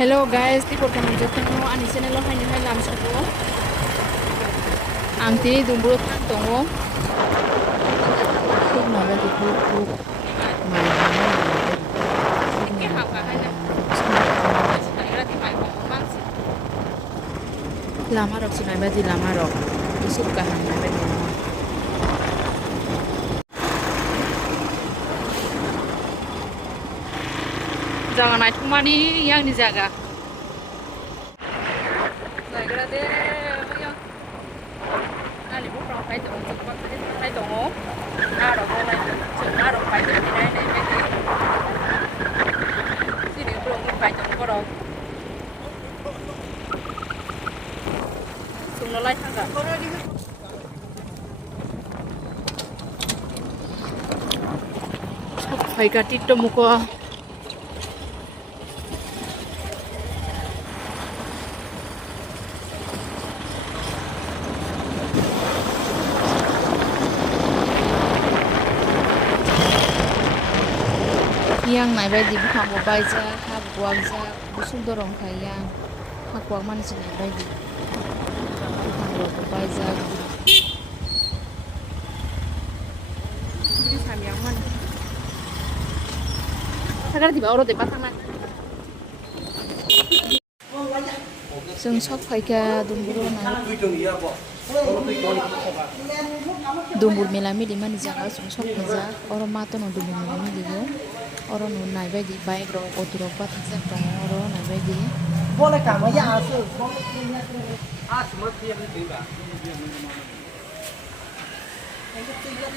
Hello guys, di porta manjatno ani channel lo haini hai lam sako. Angti dumbro tongo. Thuk na ba di thuk mai lama rok sinai ba di lama rok. Isuk ka han ba di. Jangan naik kemana yang dijaga. Jaga deh, yang ali buk rong phải tụng chụp bắt phải tụng ngố, rồi cô này chụp rồi phải tụng đi đây này cái gì, cái điều rong phải tụng có đâu, chúng nó lấy thằng cả. Phải cả tít trong một cô. Yang naik badi bukan mau baca, hak buangza, busuk dorong kayang, hak buang mana sih naik badi, bukan mau baca. Ini sama yang mana? Sekarang tiba orang depan sana. Sengsok kayak dumburu naik. Dumbur melami di mana jaga sengsok aja, orang mata no dumbur melami di go. Orang nun naik badi baik rok otur rok bat hajak dong orang naik badi. Boleh kamu ya asu.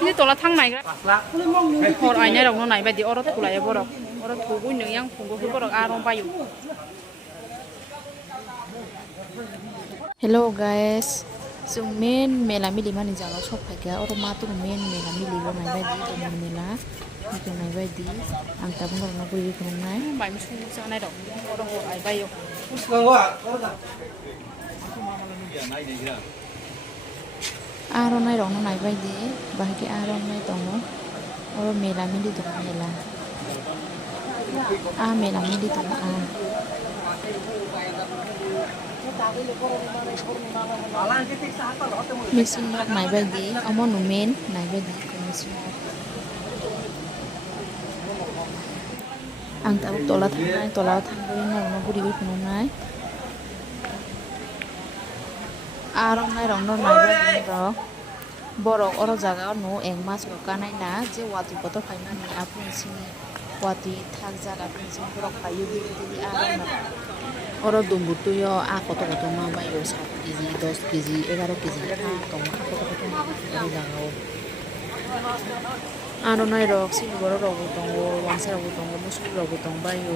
Ini tolak thang naik kan? Orang aja rok nun naik badi orang tuh kulai borok, orang tuh gue yang punggu borok arong payu. Hello guys, so main melami di mana jaga shop aja orang matu main melami di mana naik badi tuh mela. Itu naik badi, angkat pun orang nak beli kemana? Bayi mesti jangan naik dong, orang orang bayi. Aron naik dong, naik badi, bahagi aron naik dong, orang melami di dong mela. Melami di dong mesin naik badi, amon numen naik badi mesin. Ang tahu tolat hangai na guri punai arong nai rong no nai ro borok oro jaga no eng mas ko kanai na je wati koto khaina ni apni sini wati thak jaga apni sini borok payu bi di arong na oro dumbur tu yo a koto ma ba yo 7 kg 10 kg 11 kg to ma koto ma oro jaga aro nai rok sini boro rok tongo wangsa rok tongo musul rok tong bayu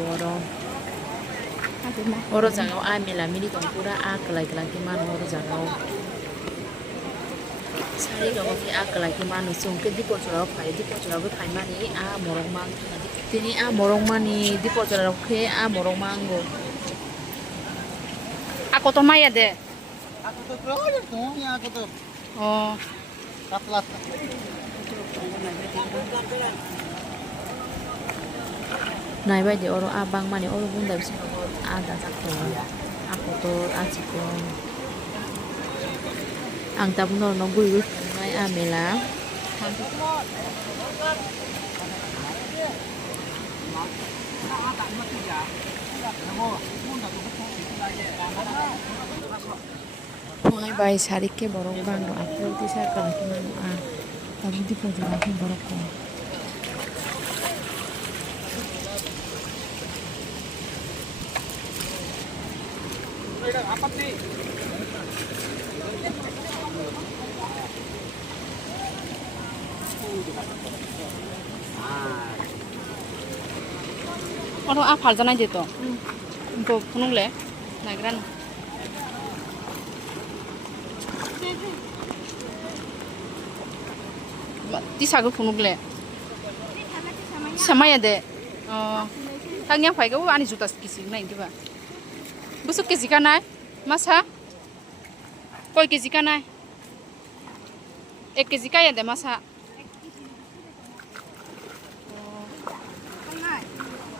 oro jagao a melami di tong pura a kelai ki manu oro jagao sari rok ki a kelai ki manu sungke di pojora ko phai mani a morong mang tini a morong mani di pojora ke a morong mango ako to maya de Aku tuh terus dong ya aku tuh. oh Katlas. naik badi orang abang mani orang bunda bisa ngomong ada satu aku tuh aciko ang tabun orang nunggu naik amela mulai bayi sarik ke borong bang aku di sana kalau gimana tapi di pojok lagi borong Apa sih? orang apa aja nanti tuh untuk punung le nagran di sagu punung le sama ya deh tang yang pakai gua ani juta kisi naik juga busuk kisi kan naik masa koi kisi kan naik 1 kg kaya deh masa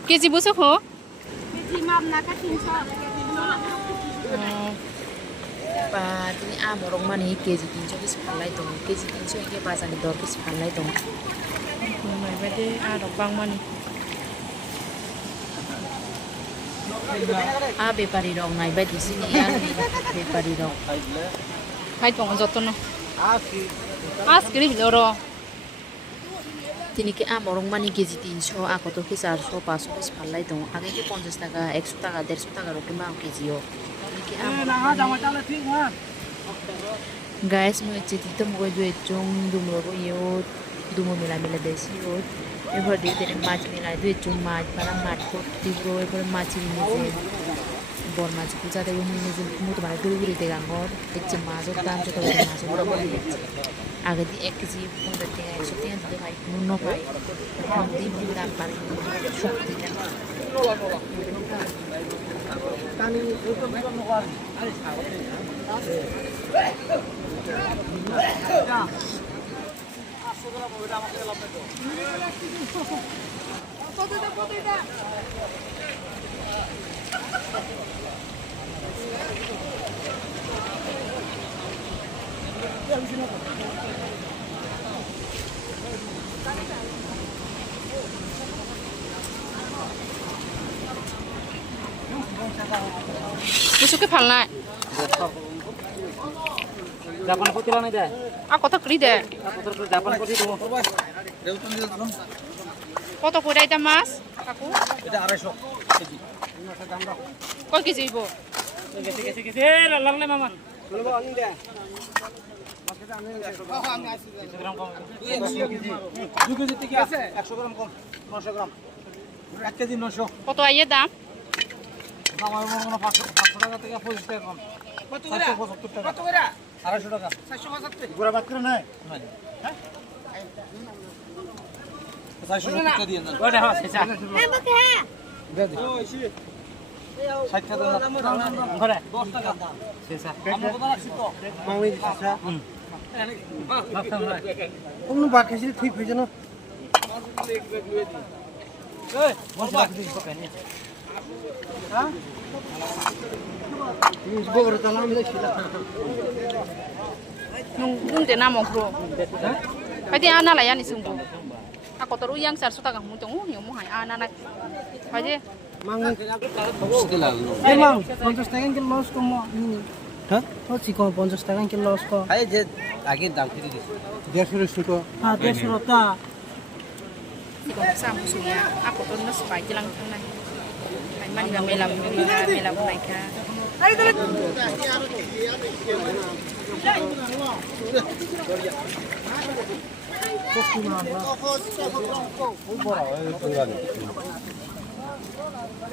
KG busuk ho? Keji mau Tini morong mani keji 300 bisi palai dong. Keji 300 ini bazar dor bisi palai dong. Mai bade rok bang mani. Bepari rok nai bade sini ya bepari rok. Hai tong joto no. Askri biloro. Tini ke morong mani keji 300 ako to ke 400 500 bisi palai dong. Age ke 50 টাকা 100 টাকা 150 টাকা rok ke ma keji yo. Guys, mau cerita mau jual cung dumro ko yot dumo mila desi yot. Ever di tere match mila jual cung match para match ko tibro ever match ini je. Bor match puja deh ini je mutu mana dulu beri deh gangor. Ece masuk dalam coba beri masuk berapa beri. Agar di ek sih pun deh eksotian tuh hai nuno hai. Di bulan paling shopti kan. Kami itu bukan luar. Besok ke palna. Japan কোটি লানে দেয় কত করি দে Japan কোটি দেবো কত করে এটা মাছ কাকু এটা 250 কেজি কয় কেজি হইব গেছে গেছে গেছে লাগলে মামা বলবো আনি দে আমি 100 গ্রাম কম 2 কেজি থেকে আছে 100 গ্রাম কম 900 গ্রাম 1 কেজি 900 কত আইয়ে দাম আমার মনে হয় 500 টাকা থেকে 25 টাকা কম কত করে 75 টাকা কত করে 250 টাকা 475 গোরা বাদ করে নাই হ্যাঁ 400 টাকা দিয়ে দেন ওটা হ্যাঁ সেটা দে দে 60 টাকা ঘরে 10 টাকা দাম সেটা আমরা কথা রাখছি তো মাউই সেটা অন্য বাকি ঠিক হয়ে জানো এই বল বাকি দিস কেন হ্যাঁ বড় তালা মিলে ছিলা nung de na mo bro pati ana la yani sunggo ako to yang 400 টাকা mu tong ni mo hai ana na haje mang emang 50 টাকা কিলো লস কম হ্যাঁ হচ্ছে কম 50 টাকা কিলো লস কম আরে যে আগে দাম থেকে দিছি 150 টাকা হ্যাঁ 150 টাকা sa mo suya ako to na spy lang tang nai ai mani la mela nai ka ai dale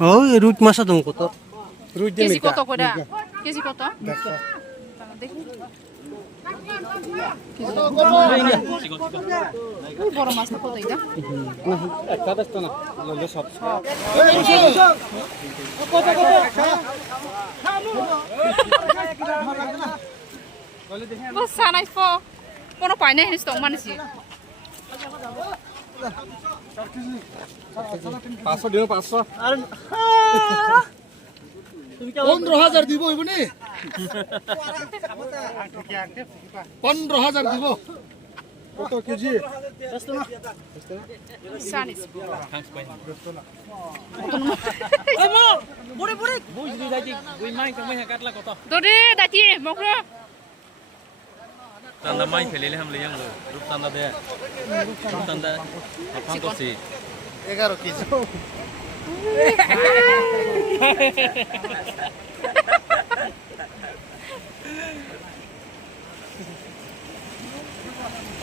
Oh, root masa dong kok. Root dia KG কত করে কেজি কত দেখি বড় মাছ কত এটা একটা ব্যস্ত না ললে সব বস সানাই ফো কোন পাই না হিনিস তো মানসি 500 দিও 500 আর 15000 দিব হইবনি 15000 দিব কত কেজি সানিস থ্যাঙ্কস পাই এমো বড় বড় বুঝ দি যাই দুই মাই কমে কাটলা কত দরে দাতি মকরো তান্দা মাই ফেলিলে হামলে yang রূপ তান্দা দে রূপ তান্দা ফান তো সি 11 কেজি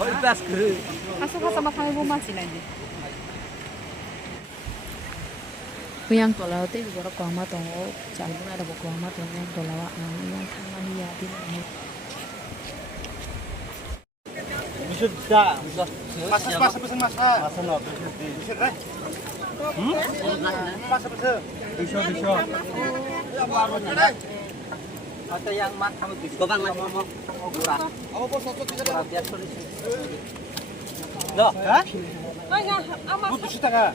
ওই পাস করে আসো sama kami bu masih lagi yang tolak itu baru koma tongo calon ada buku koma tongo yang tolak yang tangan dia di mana bisa masa pesen masa no bisa kan masa pesen bisa ada yang mat kamu bisa kau kan mat mau murah apa bos satu tiga ratus biar sorry loh hah? Butuh setengah.